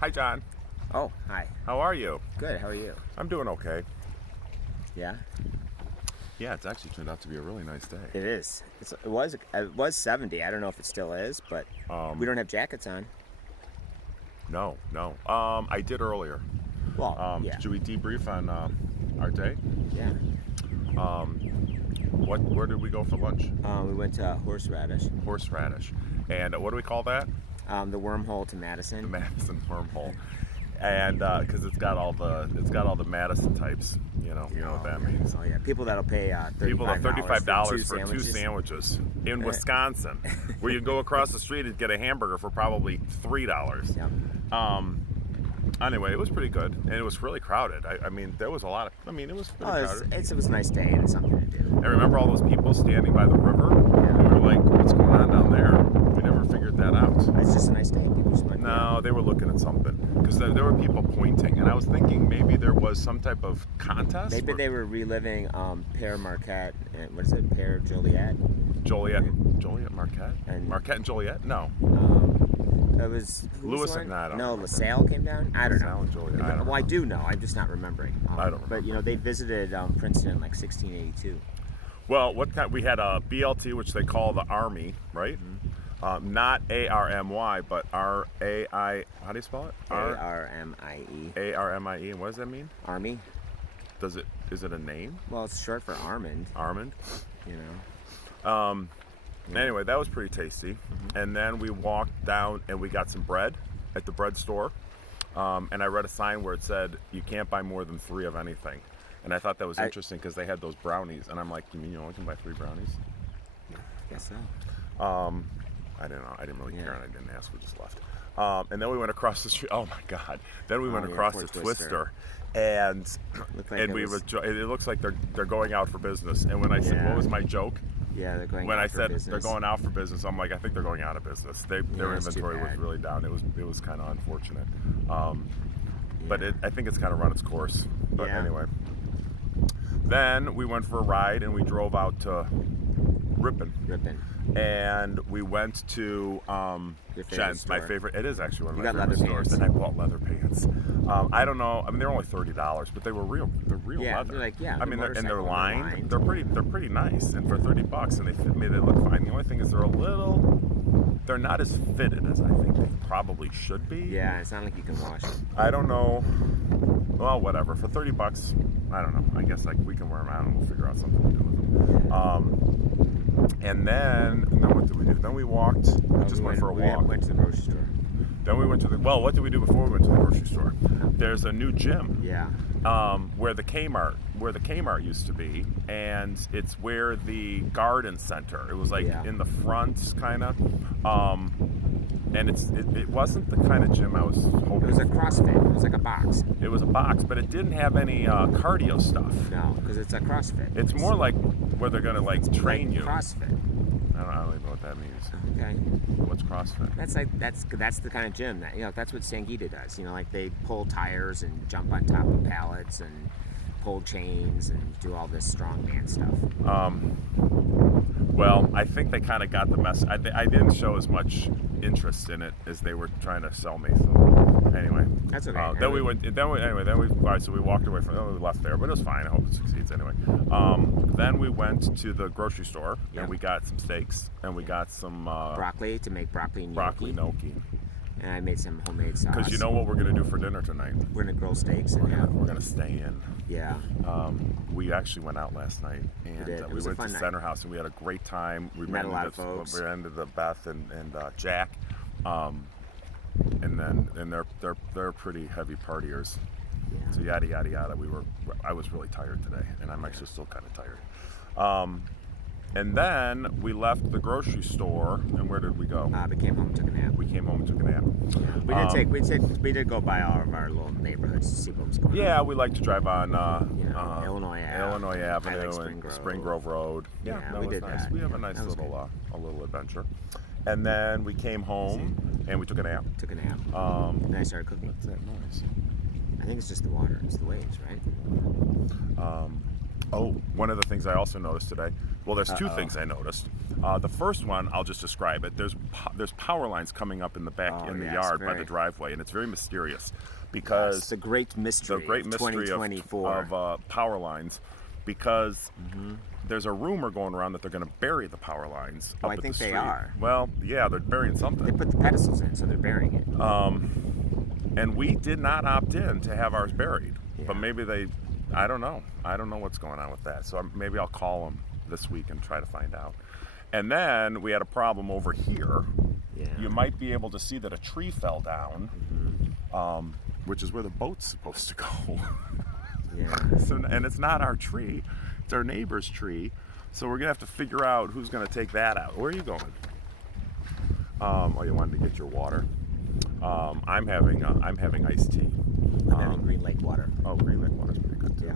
Hi, John. Oh, hi. How are you? Good. How are you? I'm doing okay. Yeah, Yeah, it's actually turned out to be a really nice day. it is. It was 70. I don't know if it still is, but we don't have jackets on. No. I did earlier. Well, yeah, Should we debrief on our day? yeah. Where did we go for lunch? We went to Horseradish, Horseradish. And what do we call that? the wormhole to The Madison. Madison wormhole. And because it's got all the Madison types. You know what that means. Oh yeah, people that'll pay People are $35 for for two sandwiches in Wisconsin, where you go across the street and get a hamburger for probably $3. Yep. Anyway, it was pretty good, and it was really crowded. I mean, there was a lot of. I mean, it was pretty crowded. It was a nice day and it's something to do. And remember all those people standing by the river? Yeah. And we were like, "What's going on down there?" We never figured that out. It's just a nice day. People just went. No, they were looking at something because there were people pointing, and I was thinking maybe there was some type of contest. Maybe they were reliving Pear Marquette and what is it? Pear Joliet. Joliet Marquette, And- Marquette and Joliet. No, It was who was Lewis the and one? I don't No, remember. LaSalle came down. I don't LaSalle know. and Joliet. I don't Well, I know. do know. I'm just not remembering. I don't But they visited Princeton in like 1682. Well, we had a BLT, which they call the Army, right? Not ARMY, but RAI. How do you spell it? ARMIE. ARMIE. And what does that mean? Army. Is it a name? Well, it's short for almond. Armand. You know. Anyway, that was pretty tasty. And then we walked down and we got some bread at the bread store. And I read a sign where it said you can't buy more than 3 of anything. And I thought that was interesting because they had those brownies. And I'm like, you mean you only can buy 3 brownies? I guess so. I didn't know. I didn't really care, Yeah. and I didn't ask. We just left. And then we went across the street. Oh my God! Then we went yeah, across poor the Twister. Twister, and Looked like and it looks like they're going out for business. And when I said, Yeah. what was my joke? Yeah, they're going. When out I for said business. they're going out for business, I'm like, I think they're going out of business. Their it's too inventory was bad. really down. It was kind of unfortunate. But Yeah. I think it's kind of run its course. But Yeah. anyway, then we went for a ride and we drove out to Ripon. And we went to Your favorite Jen's, my store. favorite. It is actually one of You my got favorite leather stores. pants. And I bought leather pants. I don't know. I mean, they're only $30, but they were real. They're real Yeah, leather. they're like, yeah, I they're mean, they're motorcycle lined. lined. They're pretty nice. And for $30, and they fit me. They look fine. The only thing is they're not as fitted as I think they probably should be. Yeah, it's not like you can wash them. I don't know. Well, whatever. For $30, I don't know. I guess we can wear them out and we'll figure out something to do with them. And then what did we do? Then we walked. We just went for a walk. We went to the grocery store. Then we went to what did we do before we went to the grocery store? There's a new gym. Yeah. Where the Kmart used to be, and it's where the garden center. It was like in the front, kind of. And it wasn't the kind of gym I was hoping. It was a for. CrossFit. It was like a box. It was a box, but it didn't have any cardio stuff. No, because it's a CrossFit. It's more like where they're gonna train you. CrossFit. I don't even know what that means. Okay. What's CrossFit? That's the kind of gym that that's what Sangita does. Like they pull tires and jump on top of pallets and pull chains and do all this strongman stuff. Well, I think they kind of got the mess. I didn't show as much interest in it as they were trying to sell me. So anyway, That's okay. Then we walked away from. We left there, but it was fine. I hope it succeeds anyway. Then we went to the grocery store and we got some steaks and we got some broccoli to make broccoli gnocchi. And I made some homemade sauce. Because you know what we're gonna do for dinner tonight? We're gonna grill steaks and We're gonna stay in. Yeah. We actually went out last night and did. It we was a went to fun night. Center House and we had a great time. We Met a lot of folks. We ran into Beth and Jack, and they're pretty heavy partiers. Yeah. So yada yada yada. I was really tired today, and I'm actually still kind of tired. And then we left the grocery store, and where did we go? We came home and took a nap. We came home and took a nap. We did go by all of our little neighborhoods to see what was going on. Yeah, we like to drive on Illinois Avenue Spring and Grove. Spring Grove Road. Yeah, that we was did nice. that. We have a Yeah, nice that was little adventure. And then we came home and we took a nap. Took a nap. And I started cooking. What's that noise? I think it's just the water. It's the waves, right? One of the things I also noticed today Well, there's two things I noticed. The first one, I'll just describe it. There's power lines coming up in the back in the yard by the driveway, and it's very mysterious because the great mystery, of 2024 power lines, because there's a rumor going around that they're going to bury the power lines up I at think the they street. are. Well, yeah, they're burying something. They put the pedestals in, so they're burying it. And we did not opt in to have ours buried, but Yeah. maybe they. I don't know. I don't know what's going on with that. So maybe I'll call them this week and try to find out. And then we had a problem over here. Yeah. You might be able to see that a tree fell down, which is where the boat's supposed to go. Yeah. And it's not our tree; it's our neighbor's tree. So we're gonna have to figure out who's gonna take that out. Where are you going? Oh, you wanted to get your water. I'm having iced tea. I'm having Green Lake water. Oh, Green Lake water's pretty good too. Yeah.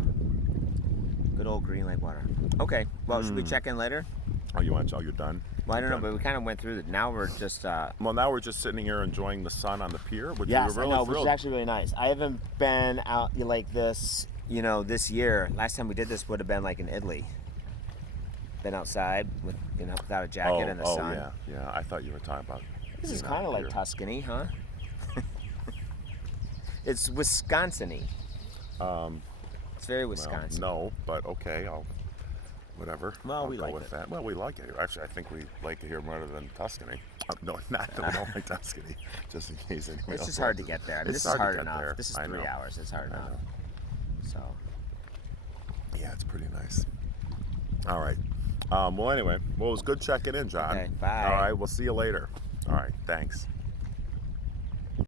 Good old Green Lake water. Okay. Well, should we check in later? Oh, you're done? Well, I don't know, but we kind of went through it. Now we're just. Well, now we're just sitting here enjoying the sun on the pier, which Yes, we were I really know, which is thrilled. actually really nice. I haven't been out like this, this year. Last time we did this would have been like in Italy. Been outside with, without a jacket in the sun. yeah. I thought you were talking about. This is kind of like Tuscany, huh? It's Wisconsin-y. It's very Wisconsin. No, but okay, whatever. Well, I'll we go like with it. that. Well, we like it here. Actually, I think we like it here more than Tuscany. No, not that we don't like Tuscany. Just in case anyone It's else just hard to wants get there. I mean, It's this is hard to hard get enough. there. This is I 3 know. hours. It's hard I enough. know. So. Yeah, it's pretty nice. All right. Well, anyway, it was good checking in, John. Okay, bye. All right, we'll see you later. All right, thanks.